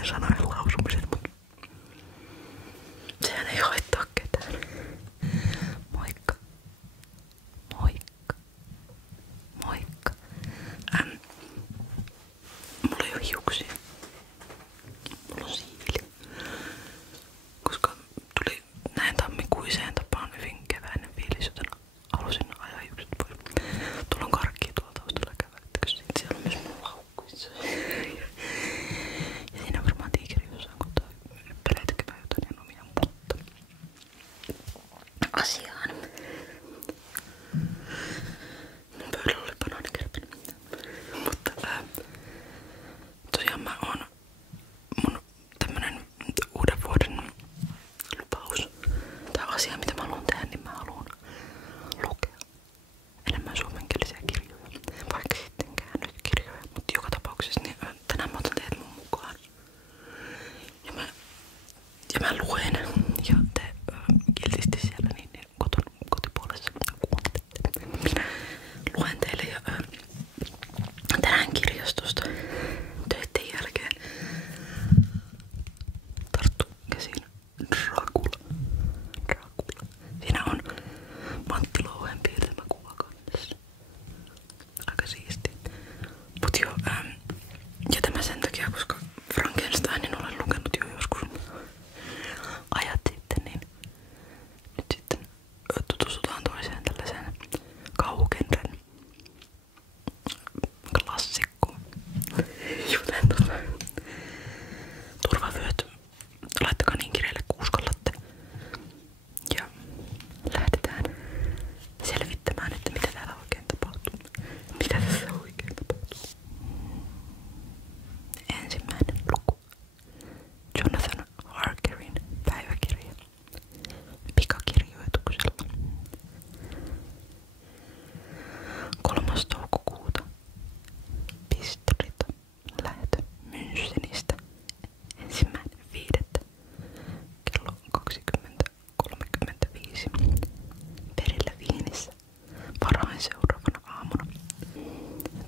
niiden sanojen lausumiset, mutta sehän ei haittaa ketään. Moikka. Moikka. Moikka. Mulla ei oo hiuksia. Mulla on siili. Koska tuli näin tammikuiseen tapaan hyvin keväinen fiilis, joten halusin ajaa hiukset pois. Tuolla on karkkia tuolla taustalla kävelettekö siitä? Siellä on myös mun laukku itse asiassa. Ja siinä varmaan tiikeri jossain kohtaa yppelee tekemään jotain ihan omia, mutta asiaan. Mun pöydällä oli banaanikärpänen. Mutta tosiaan mä oon mun tämmönen uuden vuoden lupaus tai asia mitä mä haluan tehdä, niin mä haluan lukea enemmän suomenkielisiä kirjoja. Vaikka sitten käännöskirjoja, mutta joka tapauksessa niin tänään mä otan teidät mun mukaan. Ja mä luen ja te kiltisti siellä niin kotipuolessa kuuntelette. Minä luen teille ja tänään kirjastosta töiden jälkeen tarttu käsiin Dracula. Siinä on Matti Louhen piirtämä kuva kannessa. Aika siisti. Mut joo, ja tämä sen takia, koska Frankensteinin olen lukenut jo joskus ajat sitten, niin nyt sitten tutustutaan toiseen tällaiseen kauhugenren klassikkoon. Joten turvavyöt laittakaa niin kireille kun uskallatte. Ja lähdetään selvittämään, että mitä täällä oikein tapahtuu. Mitä tässä oikein tapahtuu. Ensimmäinen luku. Jonathan Harkerin päiväkirja. Pikakirjoituksella. 3. toukokuuta. Pistorita. Lähtö Münchenistä. 1.5. kello 20:35. Perillä Viinissä. Varhain seuraavana aamuna.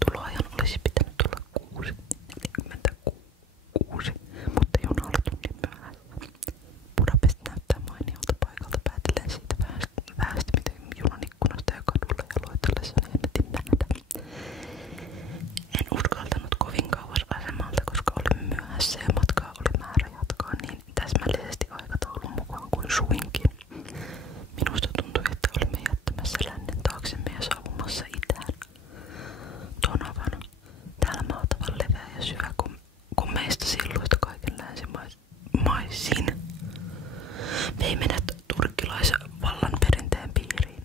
Tuloajan olisi pitänyt olla 6:46, mutta juna oli tunnin myöhässä. Budapest näyttää mainiolta paikalta päätellen siitä vähästä, miten junan ikkunasta ja kadulla ja luetellessani ennätin nähdä. En uskaltanut kovin kauas asemalta, koska olimme myöhässä ja matkaa oli määrä jatkaa niin täsmällisesti aikataulun mukaan kuin suinkin. Minusta tuntui, että olimme jättämässä lännen taaksemme ja saavumassa itään. Tonavana, täällä maatavan leveä ja syvä kun meistä silloista kaiken länsimaisin. Vei meidät turkkilaisen vallan perinteen piiriin.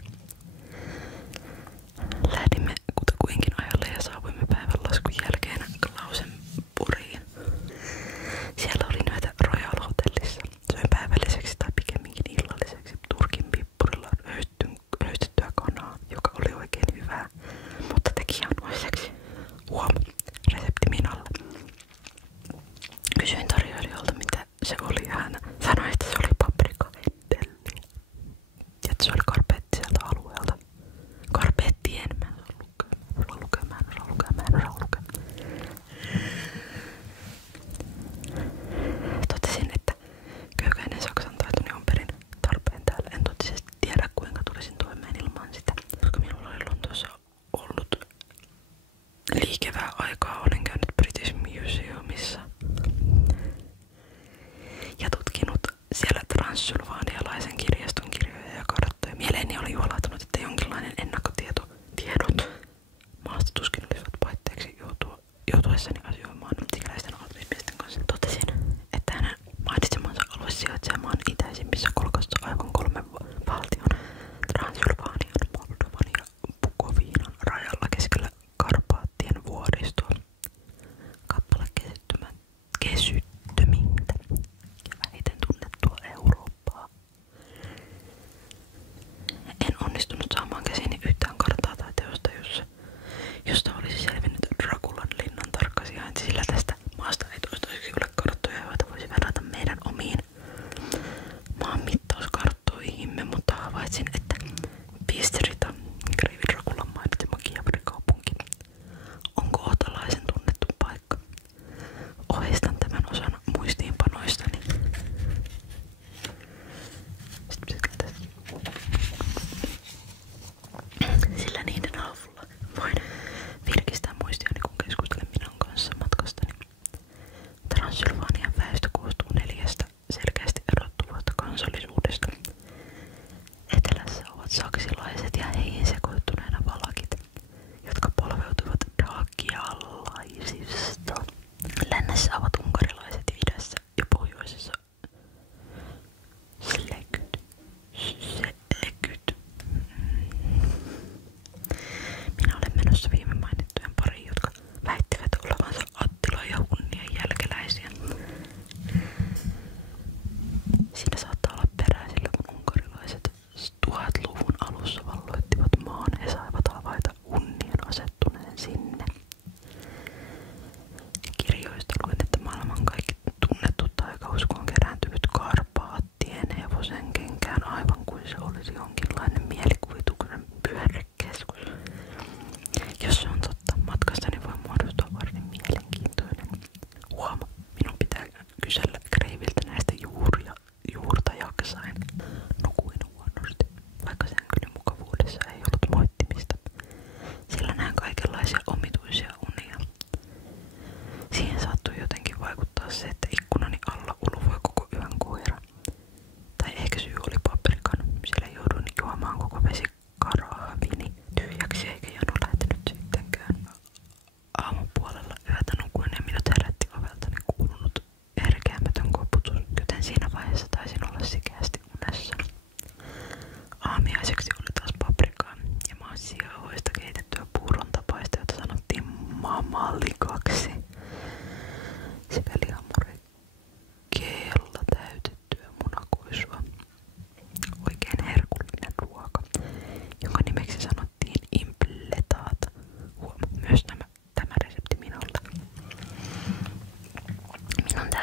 Lähdimme kutakuinkin ajalle ja saavuimme päivänlaskun jälkeen Klausenburgiin. Siellä olin yötä Royal Hotellissa. Söin päivälliseksi tai pikemminkin illalliseksi Turkin pippurilla höystettyä kanaa, joka oli oikein hyvää, mutta teki janoiseksi. Resepti Minalle. Kysyin tarjoilijalta mitä se oli ja hän sanoi, että se oli paprikaveddelli. Ja että se oli karpeettiselta alueelta. Karpeettien, mä en osaa lukea. Totesin, että köykäinen saksan taitoni on perin tarpeen täällä. En totisesti tiedä kuinka tulisin toimeen ilman sitä, koska minulla oli Lontoossa ollut liikevää aikaa. Olen käynyt British Museumissa ja tutkinut siellä transsylvaanialaisen kirjaston kirjoja ja karttoja. Mieleeni oli juolahtunut, että jonkinlainen ennakkotiedot maasta tuskin olisivat paitteeksi joutuessani asioimaan sikäläisten aloitusmiesten kanssa. Totesin, että hänen mainitsemansa alue sijaitsee maan itäisimmissä kolkassa aivan 3 valtion Transylvaanian, Moldovan ja Bukoviinan rajalla keskellä Karpaattien vuoristoa. Kappale kesyttömintä ja vähiten tunnettua Eurooppaa. En onnistunut saamaan käsiini yhtään karttaa tai teosta, josta olisi selvinnyt Draculan linnan tarkka sijainti, sillä tästä maasta ei toistaiseksi ole karttoja, joita voisi verrata meidän omiin maanmittauskarttoihimme, mutta havaitsin, että Pisterita, kreivi Draculan mainitsema kievarikaupunki, on kohtalaisen tunnettu paikka. Ohjeistan tämän osan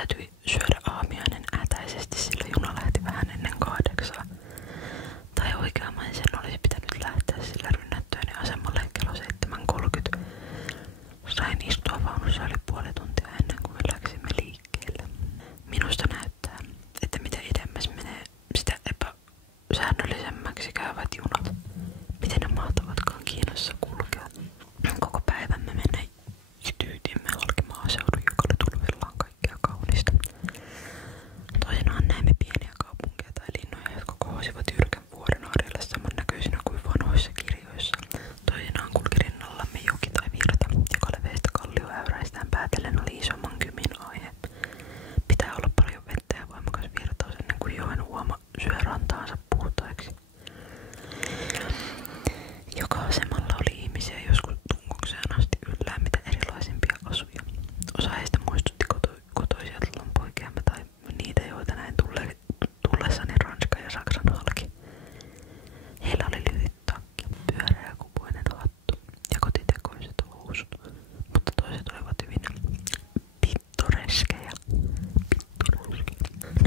täytyi syödä aamiainen ätäisesti, sillä juna lähti vähän ennen 8. Tai oikeammin sen olisi pitänyt lähteä, sillä rynnättyäni asemalle kello 7:30. Sain istua vaunussa yli puoli tuntia ennen kuin läksimme liikkeelle. Minusta näyttää, että mitä idemmäs menee, sitä epäsäännöllisemmäksi käyvät junat. Miten ne mahtavatkaan Kiinassa kulkea? Koko päivän me menne tyytimme halki maaseudun, joka oli tulvillaan kaikkea kaunista. Toisinaan näemme pieniä kaupunkeja tai linnoja, jotka kohosivat jyrkän vuoren harjalle samannäköisinä kuin vanhoissa kirjoissa. Toisinaan kulki rinnallamme joki tai virta, joka leveistä kallioäyräistään päätellen oli isomman kymin aihe. Pitää olla paljon vettä ja voimakas virtaus ennen kuin joen uoma syö rantaansa puhtaiksi. Joka asemalla oli ihmisiä joskus tungokseen asti yllään mitä erilaisimpia asuja. Osa heistä muistutti kotoisia talonpoikiamme tai niitä, joita näin tullessani Ranskan ja Saksan halki. Heillä oli lyhyt takki, pyöreä kupuinen hattu ja kotitekoiset housut, mutta toiset olivat hyvin pittoreskeja.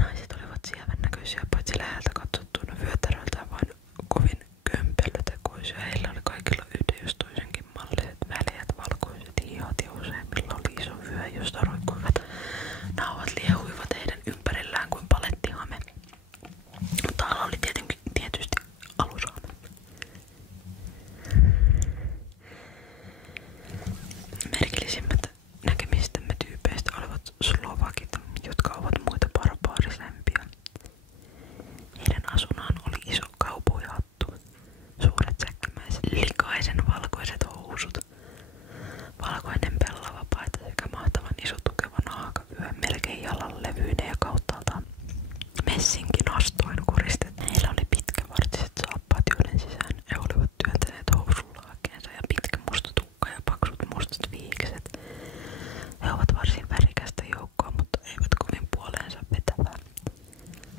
Naiset olivat sievän näköisiä, paitsi läheltä katsottuina vyötäröltään vain kovin kömpelötekoisia. Heillä oli kaikilla yhden jos toisenkin malliset väleät, valkoiset hihat ja useimmilla oli iso vyö, josta roikkuivat nauhat liehuivat heidän ympärillään kuin palettihame. Mutta alla oli tietysti alushaame. Merkillisimmät näkemistämme tyypeistä olivat slovakit, jotka ovat muita barbaarisempia. Heidän asunaan oli iso kauboihattu, suuret säkkimäiset, likaisen valkoiset housut, valkoinen pellava paita sekä mahtavan iso tukeva naakavyö melkein jalan levyinen ja kauttaaltaan messinkin astoin koristettu. Heillä oli pitkävartiset saappaat, joiden sisään he olivat työntäneet housunlaakeensa ja pitkä musta tukka ja paksut mustat viikset. He ovat varsin värikästä joukkoa, mutta eivät kovin puoleensa vetävää.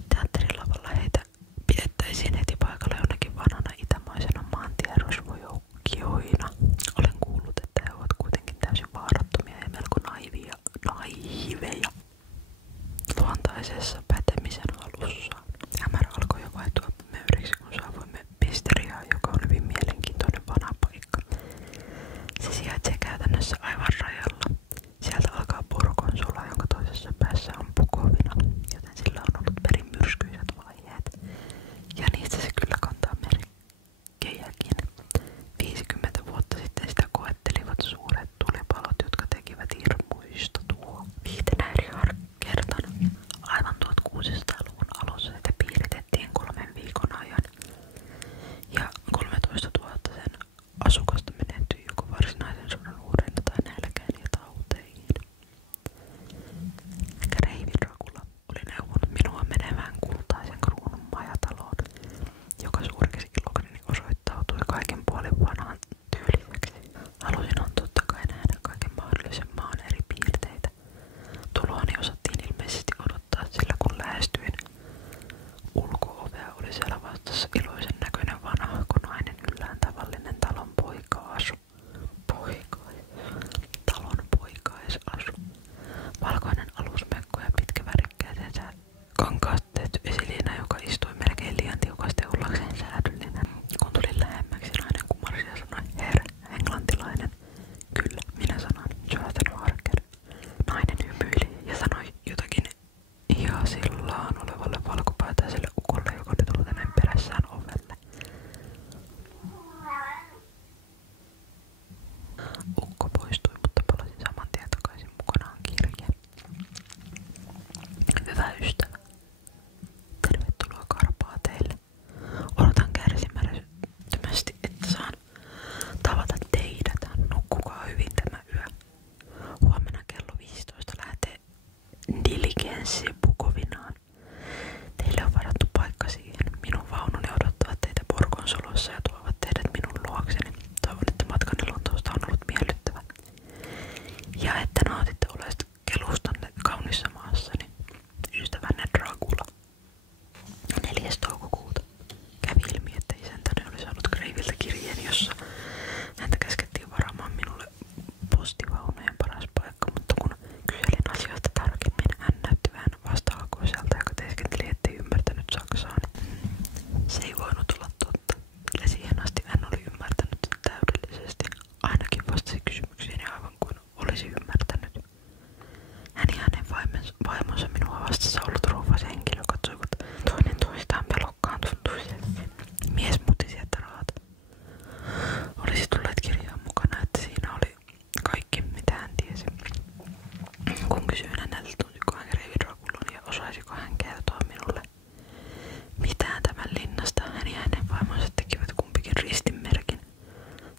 Teatterilavalla heitä pidettäisiin heti paikalla jonnekin vanhana itämaisena maantierosvojoukkijoina. Olen kuullut, että he ovat kuitenkin täysin vaarattomia ja melko naiveja luontaisessa pätemisen halussaan. Hämärä alkoi jo vaihtua pimeydessä, kun saavuimme Pisteriaan, joka on hyvin mielenkiintoinen vanha paikka. Se sijaitsee käytännössä aivan rajalla. Sieltä alkaa Borgonsula, jonka toisessa päässä on Bukovina, joten sillä on ollut perin myrskyiset vaiheet. Ja niistä se kyllä kantaa merkkejäkin. 50 vuotta sitten sitä koettelivat suuret tulipalot, jotka tekivät hirmuista tuhoa. 5 eri kertana. Aivan 1600-luvun alussa sitä piiritettiin 3 viikon ajan. Ja 13 000 sen asukasta menehtyi joko varsinaisen sodan uhreina tai nälkään ja tauteihin. Kreivi Dracula oli neuvonut minua menemään kultaisen kruunun majataloon, joka suureksi ilokrini osoittautui kaiken puolin vanhan tyyliseksi. Halusin totta kai nähdä kaiken mahdollisen maan eri piirteitä. Tuloani osattiin ilmeisesti odottaa, sillä kun lähestyin ulko-ovea oli siellä vastassa iloisen näköinen vanhahko nainen yllään tavallinen talon poikaasu. Talon poikaisasu. Valkoinen alusmekko ja pitkä värikkäisensä kankaasta tehty esiliina, joka istui melkein liian tiukasti ollakseen säädyllinen. Kun tulin lähemmäksi, nainen kumarsi ja sanoi, herra, englantilainen. Kyllä, minä sanoin, Jonathan Harker. Nainen hymyili ja sanoi jotakin hihasillaan olevalle valkopäitäiselle ukolle, joka oli tullut hänen perässään ovelle. Ukko poistui, mutta palasin saman tien takaisin mukanaan kirje. Hyvä ystävä. Tervetuloa Karpaateille. Odotan kärsimättömästi, että saan tavata teidät. Nukkukaa hyvin tämä yö. Huomenna kello 15 lähtee diligenssi Bukovinaan. Teille on varattu paikka siihen. Minun vaununi odottavat teitä Borgonsolossa ja tuovat teidät minun luokseni. Toivon, että matkanne Lontoosta on ollut miellyttävä. Ja että nautitte oleskelustanne kaunissa maassani. Ystävänne Dracula. 4. toukokuuta. Kävi ilmi, että isäntäni oli saanut Kreiviltä kirjeen, jossa häntä käskettiin varaamaan minulle postivaunujen paras paikka, mutta kun kyselin asioista tarkemmin, hän vaimonsa minua vastassa ollut rouvas henkilö katsoivat toinen toistaan pelokkaan tuntuiselle. Mies muti sieltä rahat. Olisi tulleet kirjaan mukana, että siinä oli kaikki mitä hän tiesi. Kun kysyin häneltä tuntiko hän Kreivi Draculan ja osaisiko hän kertoa minulle mitään tämän linnasta, hän ja hänen vaimonsa tekivät kumpikin ristinmerkin.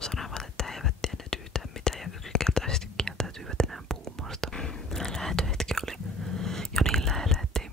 Sanoivat, että he eivät tienneet yhtään mitään ja yksinkertaisesti kieltäytyivät enää puhumasta. Lähtöhetki oli jo niin lähellä, ettei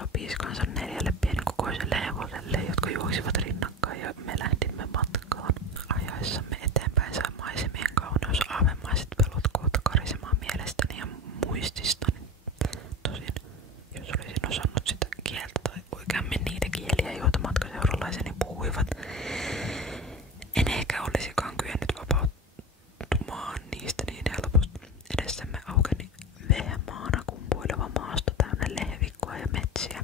antoi piiskansa 4 pienikokoiselle hevoselle, jotka juoksivat rinnakkain ja me lähdimme matkaan. Ajaessamme eteenpäin sai maisemien kauneus aavemaiset pelot kohta karisemaan mielestäni ja muististani. Tosin, jos olisin osannut sitä kieltä tai oikeammin niitä kieliä, joita matkaseuralaiseni puhuivat, en ehkä olisikaan kyennyt vapautumaan niistä niin helposti. Edessämme aukeni vehmaana kumpuileva maasto täynnä lehvikkoa ja metsiä.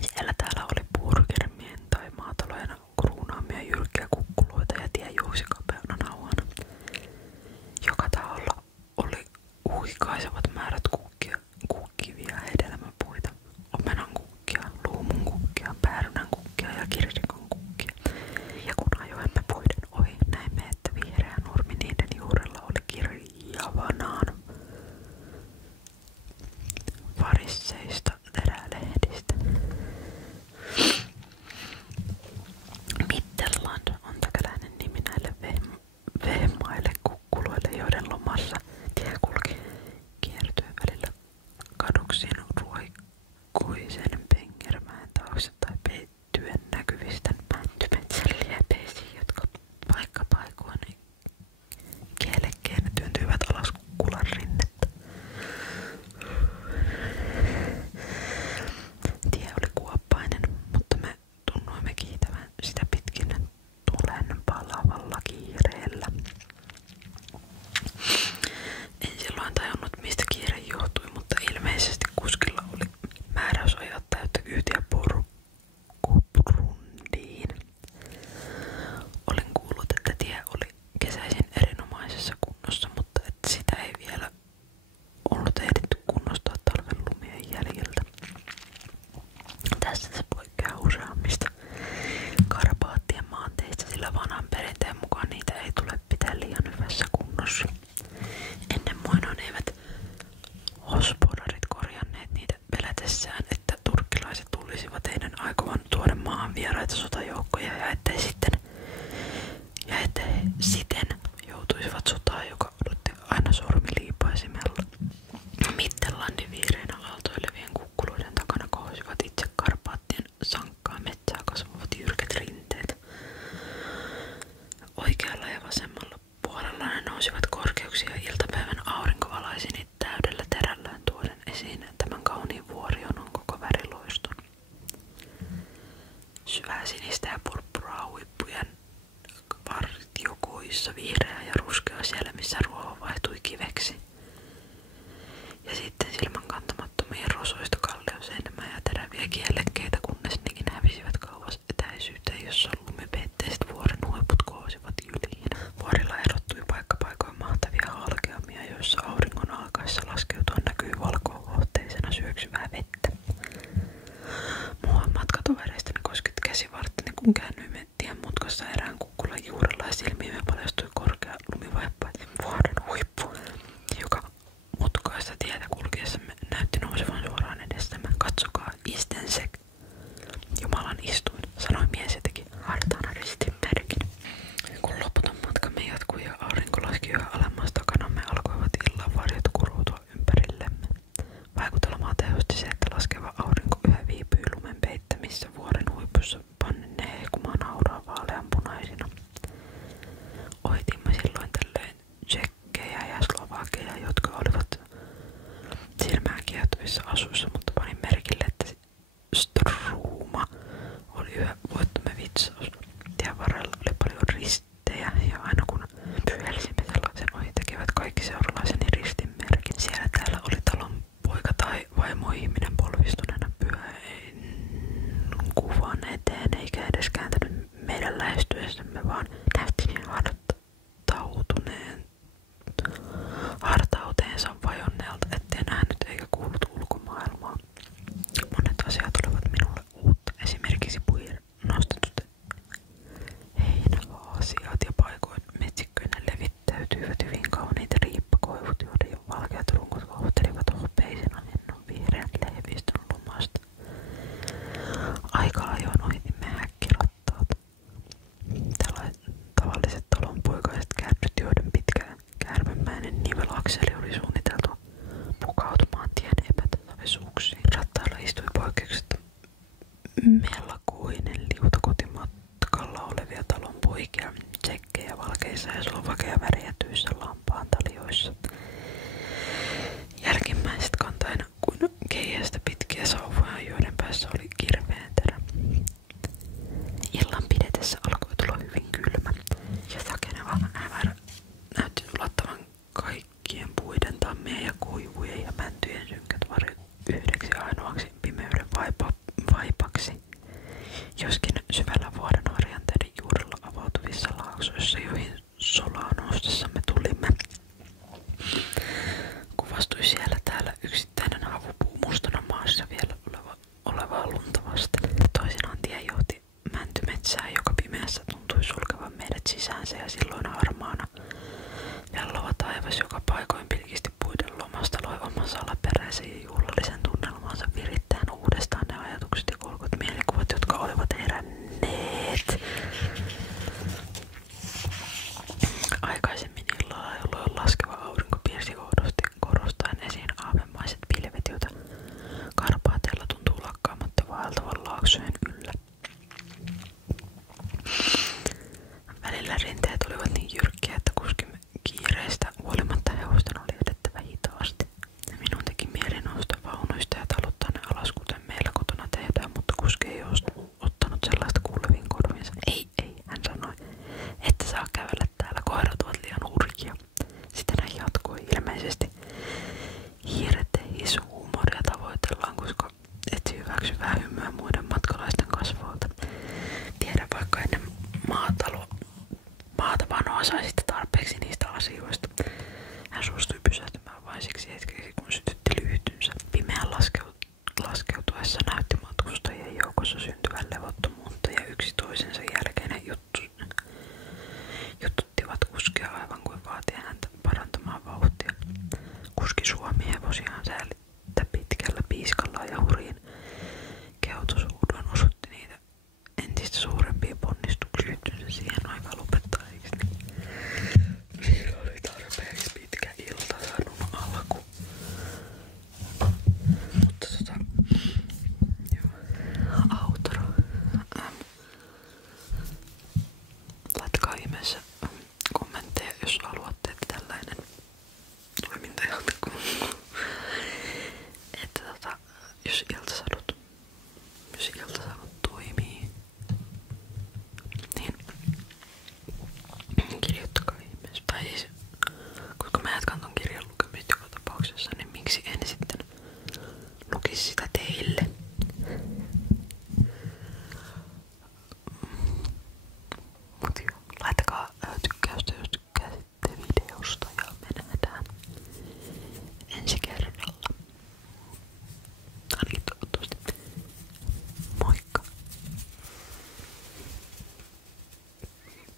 Siellä täällä oli puurokermien tai maatalojen kruunaamia jyrkkiä kukkuloita ja tie juoksi kapeana nauhana. Joka taholla oli huikaisevat määrät kukkivia hedelmäpuita, omenankukkia, luumunkukkia, päärynänkukkia ja kirsikon kukkia. Ja kun ajoimme puiden ohi, näimme, että vihreä nurmi niiden juurella oli kirjavanaan varisseista terälehdistä. Mittelland on täkäläinen nimi näille vehmaille kukkuloille, joiden lomassa tie kulki kiertyen välillä kaduksien ruoikkoisen Pengermäen taakse tai peittyen näkyvistä mäntymetsän liepeisiin, jotka paikkapaikoin kielekkeinä työntyivät alas kukkulan rinnettä. Tie oli kuoppainen, mutta me tunnuimme kiitävän sitä pitkin tulen palavalla kiireellä. En silloin tajunnut, mistä kiire johtui, mutta ilmeisesti kuskilla oli määräys ajaa täyttä kyytiä Porukobrundiin. Olin kuullut, että tie oli kesäisin erinomaisessa kunnossa, mutta että sitä ei vielä ollut ehditty kunnostaa talven lumien jäljiltä. Tässä se poikkeaa useammista Karpaattien maanteista, sillä vanhan perinteen mukaan niitä ei tule pitää liian hyvässä kunnossa. Ennen muinoin eivät hospodarit korjanneet niitä pelätessään, että turkkilaiset tulisivat heidän aikovan tuoda maahan vieraita sotajoukkoja ja että he siten joutuisivat sotaan, joka odotti aina sormiliipaisimella. Mittellandin viireinä aaltoilevien kukkuloiden takana kohosivat itse Karpaattien sankkaa metsää kasvavat jyrkät rinteet. Oikealla ja vasemmalla puolella ne nousivat korkeuksia ja iltapäivän aurinko valaisi niitä täydellä terällään tuoden esiin tämän kauniin vuorionon koko väriloiston. Syvää sinistä ja purppuraa huippujen varret jokoissa, vihreä ja ruskea siellä, missä ruoho vaihtui kiveksi. Ja sitten silmän kantamattomia rosoista kallioseinämää ja teräviä kielekkeitä, kunnes nekin hävisivät kauas etäisyyteen, jossa lumipeitteiset vuoren huiput koosivat yliin. Vuorilla erottui paikkapaikoin mahtavia halkeamia, joissa auringon alkaessa laskeutua näkyi valkohohteisena syöksyvää vettä. Muuan matkatovereistani kosketti käsivarttani, kun käännyimme tien mutkassa erään kukkulan juurella ja silmiimme paljastui korkea lumivaippainen vuoren huippu, joka mutkaista tietä kulkiessamme näytti nousevan suoraan edessämme. Katsokaa, Istensek, Jumalan istuin, sanoi mies ja teki hartaana ristinmerkin. Kun loputon matkamme jatkui ja aurinko laski yhä alemmas takanamme, alkoivat illan varjot kuroutua ympärillemme. Vaikutelmaa tehosti se, että laskeva aurinko yhä viipyi lumen peittämissä vuoren huipussa pannen ne hehkumaan auraa vaaleanpunaisina. Ohitimme silloin tällöin tsekkejä ja slovakeja, jotka olivat silmään kiehtuvissa asuissa, mutta panin merkille, että Struma oli yhä voittamme vitsaus. Tien varrella oli paljon ristejä ja aina kun pyhelsimme sellaisen ohi, tekevät kaikki seuralaiseni ristinmerkin. Siellä täällä oli talon poika tai vaimo-ihminen polvistuneena pyhän kuvan eteen, eikä edes kääntänyt meidän lähestyessämme, vaan näytti niin hartauteensa vajonneelta, ettei nähnyt eikä kuullut ulkomaailmaa. Monet asiat olivat minulle uutta, esimerkiksi puiden nostetut heinähaasiat ja paikoin metsikköinä levittäytyivät hyvin kauniit riippakoivut, joiden valkeat rungot kohtelivat hopeisena hennon vihreän lehvistön lumasta. Aika ajoin ohitimme häkkirattaat. melkoinen liuta kotimatkalla olevia talonpoikia, tsekkejä valkeissa ja slovakeja värjätyissä lampaantaljoissa.